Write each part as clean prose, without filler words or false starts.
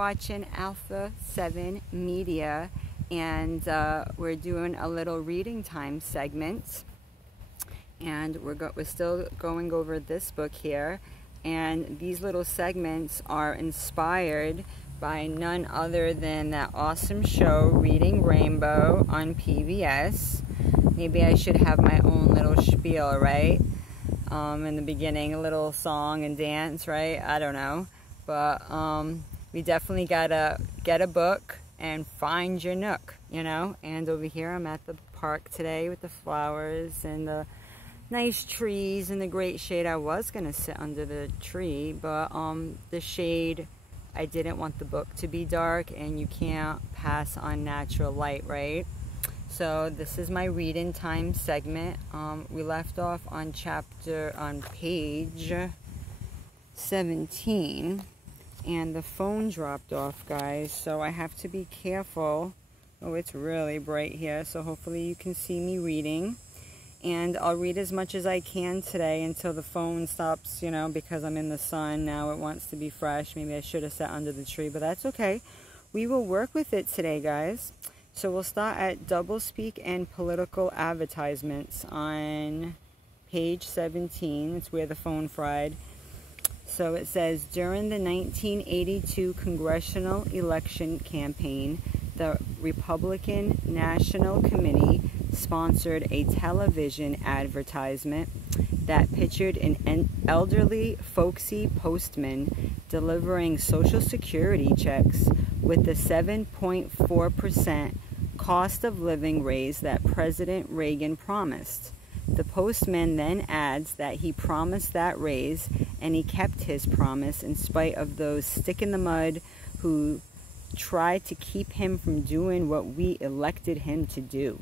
watching Alpha 7 Media, and we're doing a little reading time segment, and we're still going over this book here, and these little segments are inspired by none other than that awesome show Reading Rainbow on PBS. Maybe I should have my own little spiel, right? In the beginning, a little song and dance, right? I don't know. But we definitely gotta get a book and find your nook, you know? And over here, I'm at the park today with the flowers and the nice trees and the great shade. I was gonna sit under the tree, but the shade, I didn't want the book to be dark, and you can't pass on natural light, right? So this is my reading time segment. We left off on page 17, and the phone dropped off, guys, so I have to be careful. Oh, it's really bright here, so hopefully you can see me reading. And I'll read as much as I can today until the phone stops, you know, because I'm in the sun now. It wants to be fresh. Maybe I should have sat under the tree, but that's okay. We will work with it today, guys. So we'll start at Doublespeak and Political Advertisements on page 17. It's where the phone fried. So it says, during the 1982 congressional election campaign, the Republican National Committee sponsored a television advertisement that pictured an elderly, folksy postman delivering Social Security checks with the 7.4% cost of living raise that President Reagan promised. The postman then adds that he promised that raise, and he kept his promise in spite of those stick-in-the-mud who tried to keep him from doing what we elected him to do.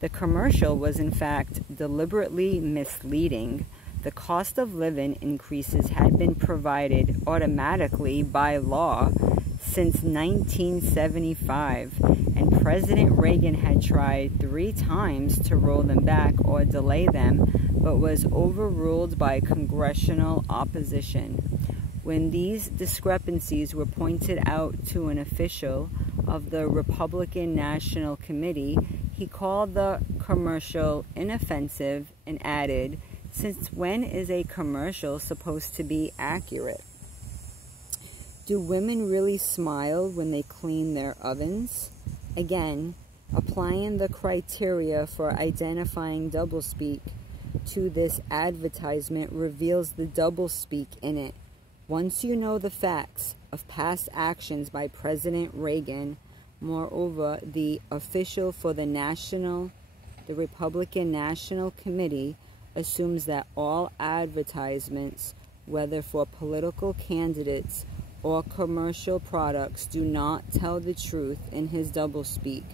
The commercial was in fact deliberately misleading. The cost of living increases had been provided automatically by law since 1975, and President Reagan had tried 3 times to roll them back or delay them, but was overruled by congressional opposition. When these discrepancies were pointed out to an official of the Republican National Committee, he called the commercial inoffensive and added, "Since when is a commercial supposed to be accurate? Do women really smile when they clean their ovens?" Again, applying the criteria for identifying doublespeak to this advertisement reveals the doublespeak in it. Once you know the facts of past actions by President Reagan, moreover, the official for the Republican National Committee assumes that all advertisements, whether for political candidates or commercial products, do not tell the truth in his doublespeak.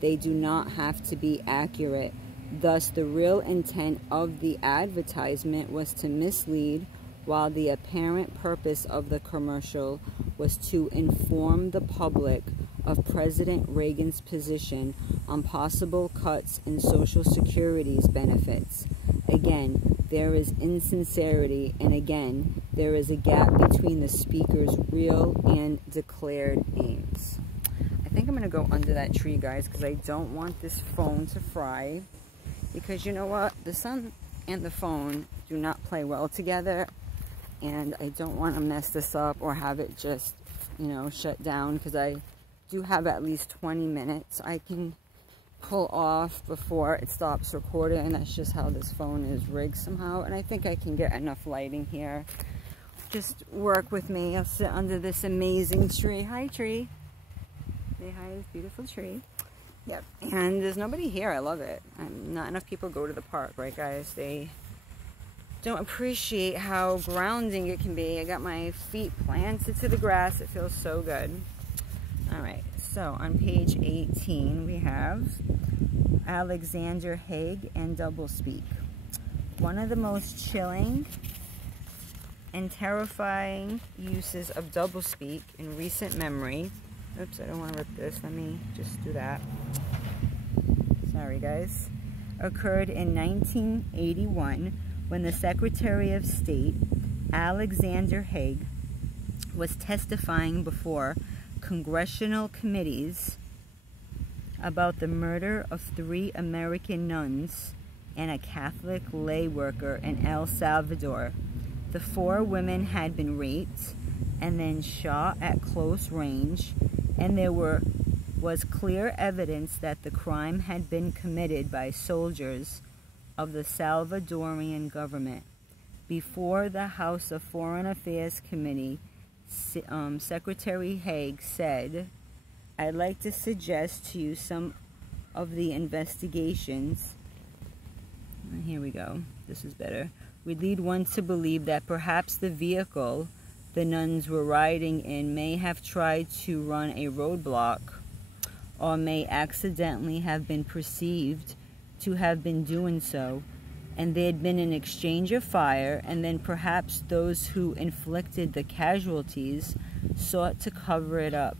They do not have to be accurate. Thus, the real intent of the advertisement was to mislead, while the apparent purpose of the commercial was to inform the public of President Reagan's position on possible cuts in Social Security's benefits. Again, there is insincerity, and again, there is a gap between the speaker's real and declared aims. I think I'm going to go under that tree, guys, because I don't want this phone to fry. Because you know what? The sun and the phone do not play well together, and I don't want to mess this up or have it just, you know, shut down, because I do have at least 20 minutes I can pull off before it stops recording, and that's just how this phone is rigged somehow. And I think I can get enough lighting here. Just work with me. I'll sit under this amazing tree. Hi, tree. Say hi to this beautiful tree. Yep. And there's nobody here. I love it. Not enough people go to the park, right, guys? They don't appreciate how grounding it can be. I got my feet planted to the grass. It feels so good. All right. So on page 18, we have Alexander Haig and Doublespeak. One of the most chilling and terrifying uses of doublespeak in recent memory. Oops, I don't want to rip this. Let me just do that. Sorry, guys. Occurred in 1981 when the Secretary of State, Alexander Haig, was testifying before congressional committees about the murder of 3 American nuns and a Catholic lay worker in El Salvador. The 4 women had been raped and then shot at close range, and there was clear evidence that the crime had been committed by soldiers of the Salvadorian government. Before the House of Foreign Affairs Committee, Secretary Haig said, "I'd like to suggest to you some of the investigations." Here we go. This is better. Would lead one to believe that perhaps the vehicle the nuns were riding in may have tried to run a roadblock, or may accidentally have been perceived to have been doing so, and there had been an exchange of fire, and then perhaps those who inflicted the casualties sought to cover it up.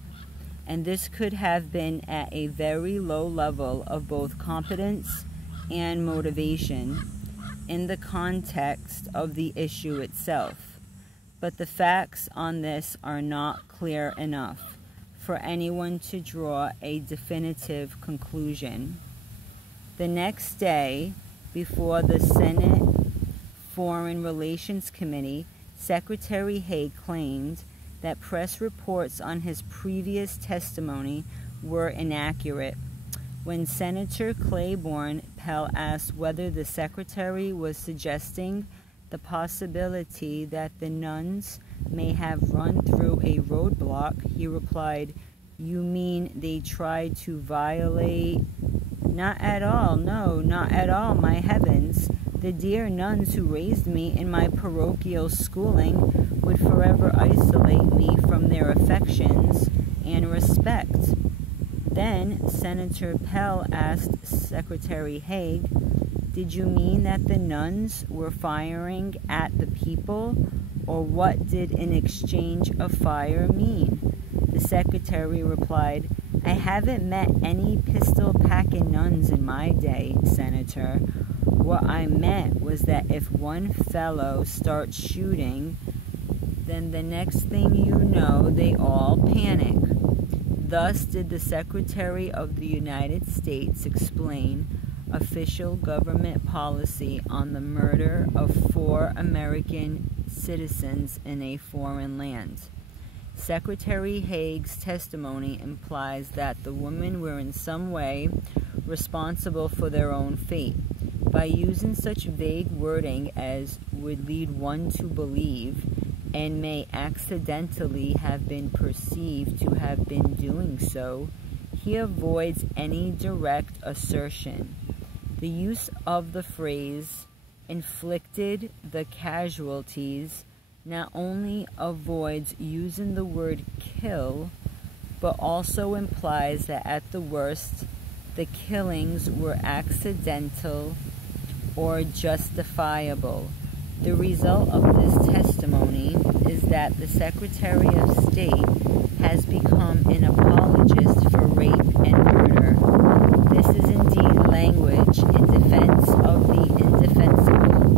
And this could have been at a very low level of both competence and motivation in the context of the issue itself. But the facts on this are not clear enough for anyone to draw a definitive conclusion. The next day, before the Senate Foreign Relations Committee, Secretary Haig claimed that press reports on his previous testimony were inaccurate. When Senator Claiborne Pell asked whether the secretary was suggesting the possibility that the nuns may have run through a roadblock, he replied, "You mean they tried to violate?" "Not at all, no, not at all, my heavens. The dear nuns who raised me in my parochial schooling would forever isolate me from their affections and respect." Then Senator Pell asked Secretary Haig, "Did you mean that the nuns were firing at the people, or what did an exchange of fire mean?" The secretary replied, "I haven't met any pistol-packing nuns in my day, Senator. What I meant was that if one fellow starts shooting, then the next thing you know, they all panic." Thus did the Secretary of the United States explain official government policy on the murder of 4 American citizens in a foreign land. Secretary Haig's testimony implies that the women were in some way responsible for their own fate. By using such vague wording as "would lead one to believe" and "may accidentally have been perceived to have been doing so," he avoids any direct assertion. The use of the phrase "inflicted the casualties" not only avoids using the word "kill," but also implies that at the worst, the killings were accidental or justifiable. The result of this testimony is that the Secretary of State has become an apologist for rape and murder. This is indeed language in defense of the indefensible,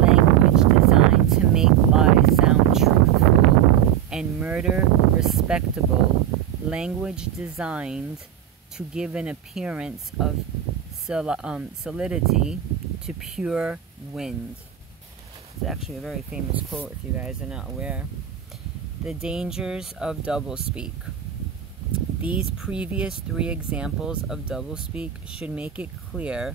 language designed to make lies sound truthful and murder respectable, language designed to give an appearance of solidity to pure wind. It's actually a very famous quote if you guys are not aware. The dangers of doublespeak. These previous 3 examples of doublespeak should make it clear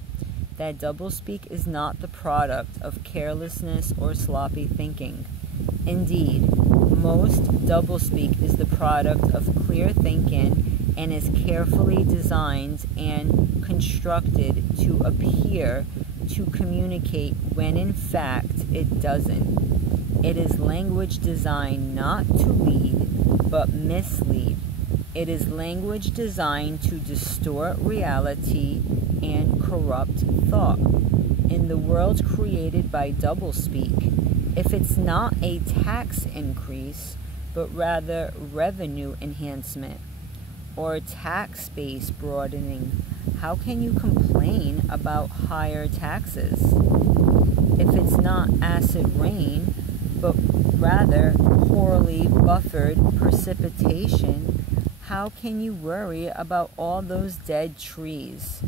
that doublespeak is not the product of carelessness or sloppy thinking. Indeed, most doublespeak is the product of clear thinking and is carefully designed and constructed to appear to communicate when in fact it doesn't. It is language designed not to lead, but mislead. It is language designed to distort reality and corrupt thought. In the world created by doublespeak, if it's not a tax increase, but rather revenue enhancement or tax base broadening, how can you complain about higher taxes? If it's not acid rain, but rather poorly buffered precipitation, How can you worry about all those dead trees?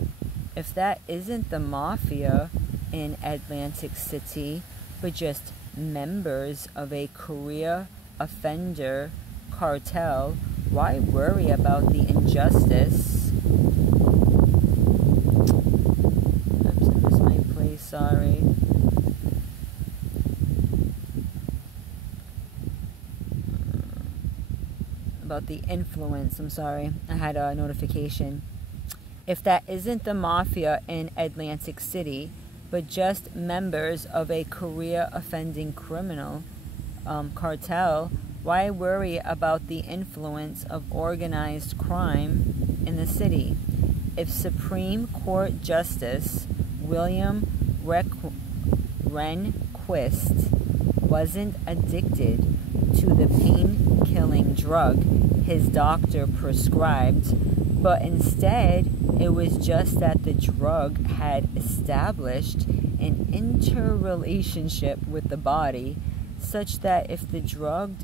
If that isn't the mafia in Atlantic City, but just members of a career offender cartel, why worry about the injustice? Oops, I missed my place, sorry. About the influence, I'm sorry, I had a notification. If that isn't the mafia in Atlantic City, but just members of a career offending criminal cartel, why worry about the influence of organized crime in the city? If Supreme Court Justice William Rehnquist wasn't addicted to the pain-killing drug his doctor prescribed, but instead it was just that the drug had established an interrelationship with the body, such that if the drug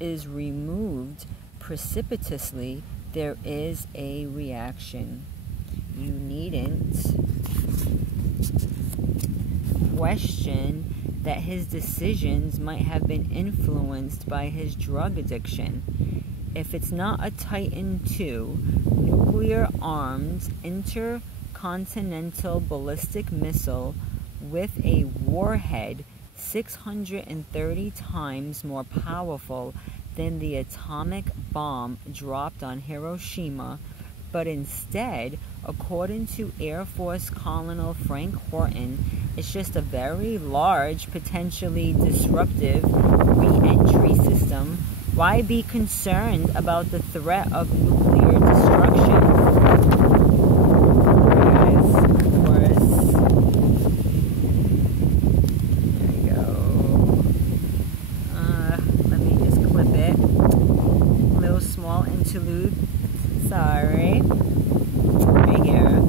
is removed precipitously, there is a reaction. You needn't question that his decisions might have been influenced by his drug addiction. If it's not a Titan II nuclear-armed intercontinental ballistic missile with a warhead 630 times more powerful than the atomic bomb dropped on Hiroshima, but instead, according to Air Force Colonel Frank Horton, it's just a very large, potentially disruptive re-entry system, why be concerned about the threat of nuclear destruction? Guys, of course. There we go. Let me just clip it. Little small interlude. Sorry. Right here.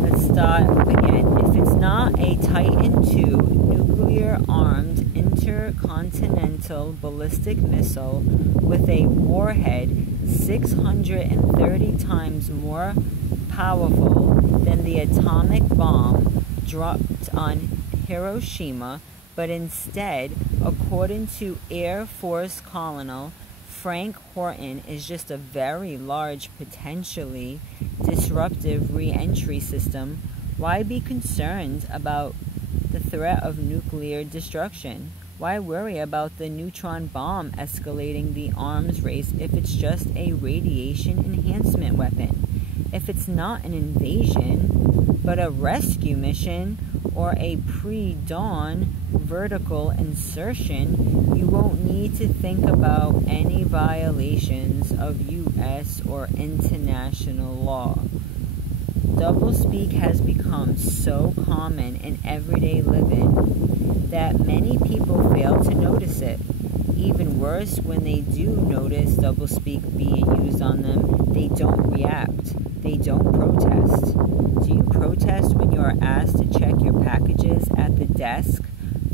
Let's start again. If it's not a Titan II nuclear-armed intercontinental ballistic missile with a warhead 630 times more powerful than the atomic bomb dropped on Hiroshima, but instead, according to Air Force Colonel Frank Horton, is just a very large, potentially disruptive re-entry system, why be concerned about the threat of nuclear destruction? Why worry about the neutron bomb escalating the arms race if it's just a radiation enhancement weapon? If it's not an invasion, but a rescue mission or a pre-dawn vertical insertion, you won't need to think about any violations of U.S. or international law. Doublespeak has become so common in everyday living that many people fail to notice it. Even worse, when they do notice doublespeak being used on them, they don't react. They don't protest. Do you protest when you are asked to check your packages at the desk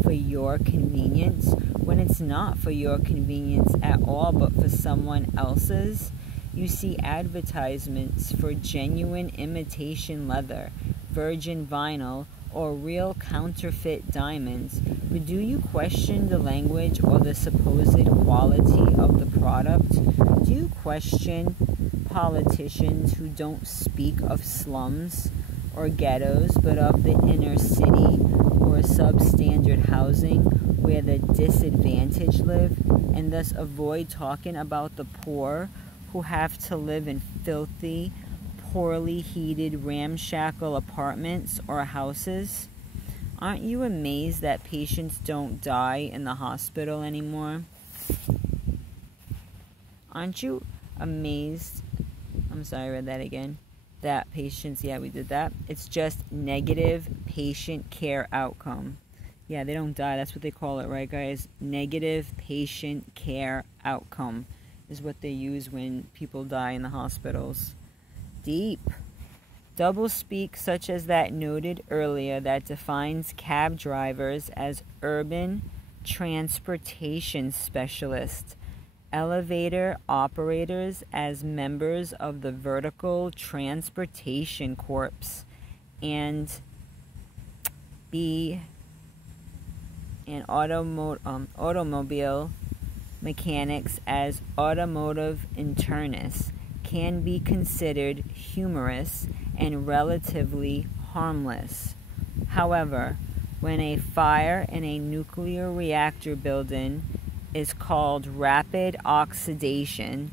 for your convenience, when it's not for your convenience at all, but for someone else's? You see advertisements for genuine imitation leather, virgin vinyl, or real counterfeit diamonds, but do you question the language or the supposed quality of the product? Do you question politicians who don't speak of slums or ghettos, but of the inner city or substandard housing where the disadvantaged live, and thus avoid talking about the poor who have to live in filthy, poorly heated, ramshackle apartments or houses? Aren't you amazed that patients don't die in the hospital anymore? Aren't you amazed? I'm sorry, I read that again. That patients, yeah, we did that. It's just negative patient care outcome. Yeah, they don't die. That's what they call it, right, guys? Negative patient care outcome is what they use when people die in the hospitals. Deep. Doublespeak such as that noted earlier that defines cab drivers as urban transportation specialists elevator operators as members of the Vertical Transportation Corps, and B, and automobile mechanics as automotive internists can be considered humorous and relatively harmless. However, when a fire in a nuclear reactor building is called rapid oxidation,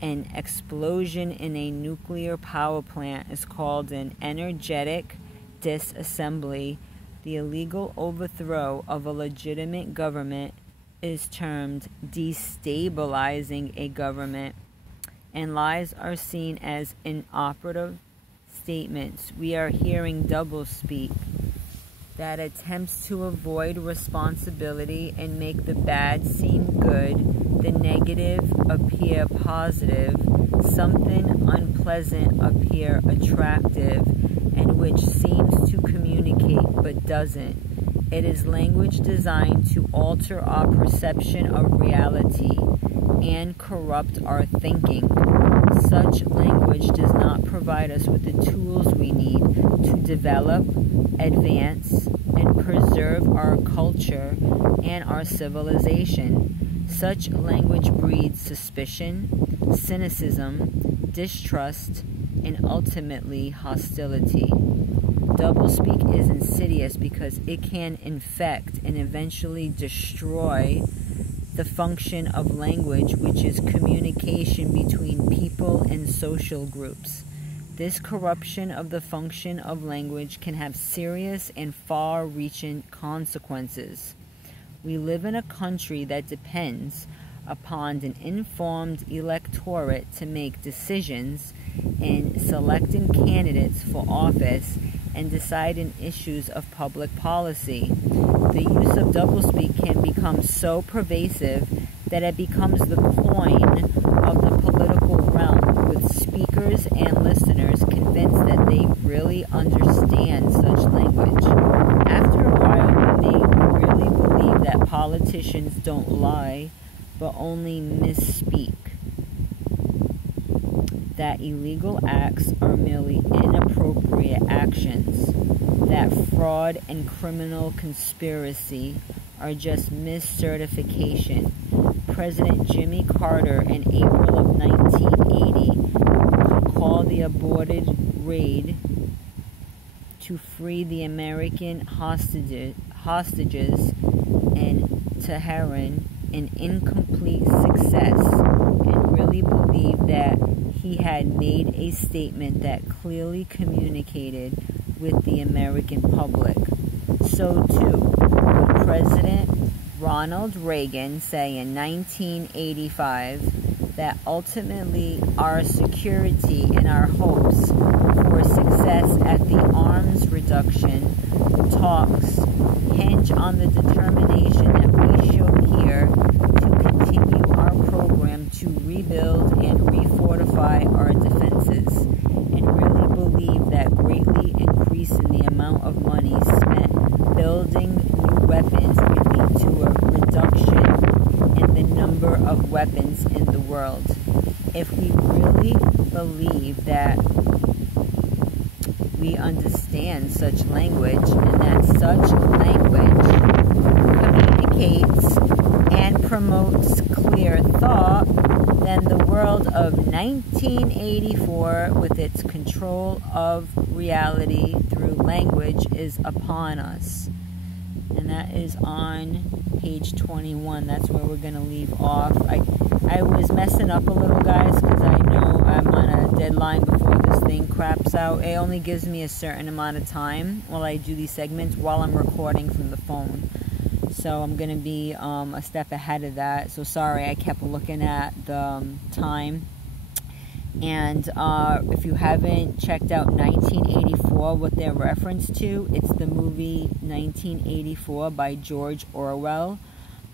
an explosion in a nuclear power plant is called an energetic disassembly, the illegal overthrow of a legitimate government is termed destabilizing a government, and lies are seen as inoperative statements. We are hearing doublespeak that attempts to avoid responsibility and make the bad seem good, the negative appear positive, something unpleasant appear attractive, and which seems to communicate but doesn't. It is language designed to alter our perception of reality and corrupt our thinking. Such language does not provide us with the tools we need to develop, advance, and preserve our culture and our civilization. Such language breeds suspicion, cynicism, distrust, and ultimately hostility. Doublespeak is insidious because it can infect and eventually destroy the function of language, which is communication between people and social groups. This corruption of the function of language can have serious and far-reaching consequences. We live in a country that depends upon an informed electorate to make decisions in selecting candidates for office and deciding issues of public policy. The use of doublespeak can become so pervasive that it becomes the coin of the political realm, with speakers and listeners convinced that they really understand such language. After a while, we may really believe that politicians don't lie, but only misspeak, that illegal acts are merely inappropriate actions, that fraud and criminal conspiracy are just miscertification. President Jimmy Carter in April of 1980 could call the aborted raid to free the American hostages in Tehran an incomplete success, and really believe that he had made a statement that clearly communicated with the American public. So too would President Ronald Reagan say in 1985 that ultimately our security and our hopes for success at the arms reduction talks hinge on the determination that we show here to continue our program to rebuild and refortify our defenses, and really believe that greatly increasing the amount of money spent building new weapons would lead to a reduction in the number of weapons in the world. If we really believe that we understand such language and that such language communicates and promotes clear thought, then the world of 1984, with its control of reality through language, is upon us. And that is on page 21. That's where we're going to leave off. I was messing up a little, guys, because I know I'm on a deadline before this thing craps out. It only gives me a certain amount of time while I do these segments while I'm recording from the phone. So I'm going to be a step ahead of that. So sorry, I kept looking at the time. And if you haven't checked out 1984, what they're referenced to, it's the movie 1984 by George Orwell,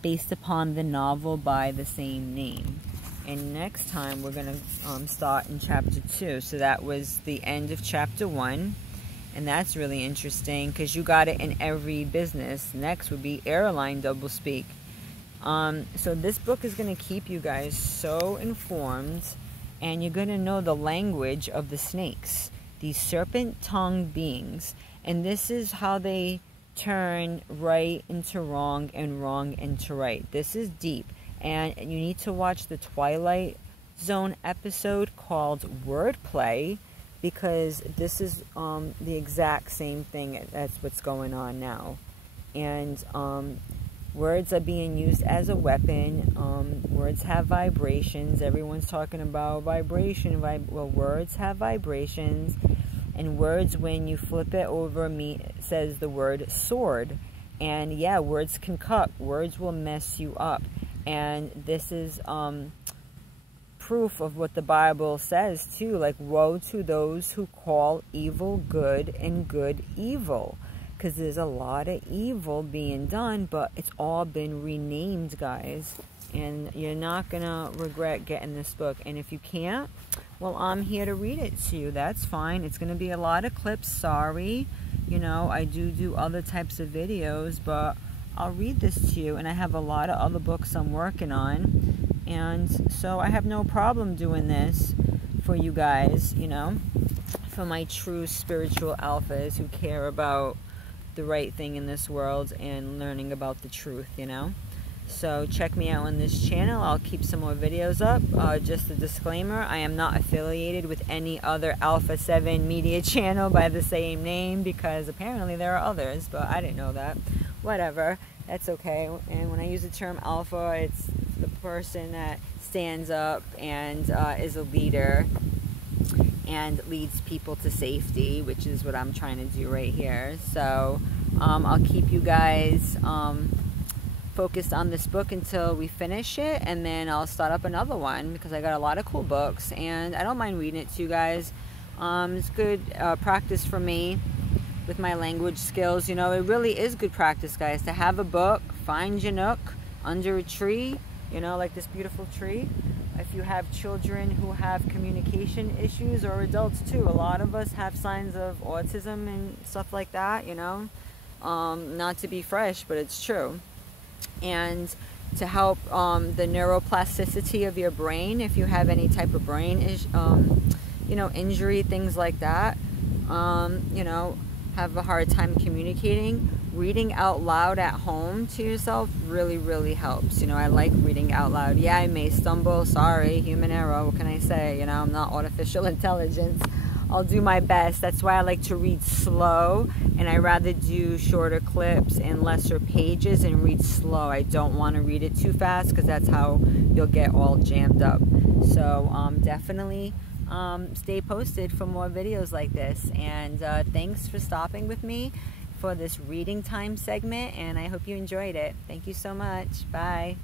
based upon the novel by the same name. And next time we're going to start in chapter 2. So that was the end of chapter 1. And that's really interesting because you got it in every business. Next would be airline doublespeak. So this book is going to keep you guys so informed, and you're going to know the language of the snakes, these serpent-tongued beings. And this is how they turn right into wrong and wrong into right. This is deep. And you need to watch the Twilight Zone episode called Wordplay, because this is the exact same thing. That's what's going on now. And words are being used as a weapon. Words have vibrations. Everyone's talking about vibration. Well, words have vibrations. And words, when you flip it over, it says the word sword. And yeah, words can cut. Words will mess you up. And this is proof of what the Bible says too. Like, woe to those who call evil good and good evil. Because there's a lot of evil being done, but it's all been renamed, guys. And you're not going to regret getting this book. And if you can't, well, I'm here to read it to you. That's fine. It's going to be a lot of clips. Sorry. You know, I do other types of videos, but I'll read this to you. And I have a lot of other books I'm working on. And so I have no problem doing this for you guys, you know, for my true spiritual alphas who care about the right thing in this world and learning about the truth, you know. So check me out on this channel. I'll keep some more videos up. Just a disclaimer, I am not affiliated with any other Alpha 7 media channel by the same name, because apparently there are others, but I didn't know that. Whatever, that's okay. And when I use the term alpha, it's the person that stands up and is a leader and leads people to safety, which is what I'm trying to do right here. So I'll keep you guys focused on this book until we finish it, and then I'll start up another one, because I got a lot of cool books and I don't mind reading it to you guys. It's good practice for me with my language skills. You know, it really is good practice, guys, to have a book, find your nook under a tree, you know, like this beautiful tree. If you have children who have communication issues, or adults too, a lot of us have signs of autism and stuff like that, you know. Not to be fresh, but it's true. And to help the neuroplasticity of your brain, if you have any type of brain you know, injury, things like that, you know, have a hard time communicating, reading out loud at home to yourself really helps. You know, I like reading out loud. Yeah, I may stumble, sorry, human error, what can I say? You know, I'm not artificial intelligence. I'll do my best. That's why I like to read slow, and I rather do shorter clips and lesser pages and read slow. I don't want to read it too fast, because that's how you'll get all jammed up. So definitely stay posted for more videos like this. And thanks for stopping with me for this reading time segment, and I hope you enjoyed it. Thank you so much. Bye.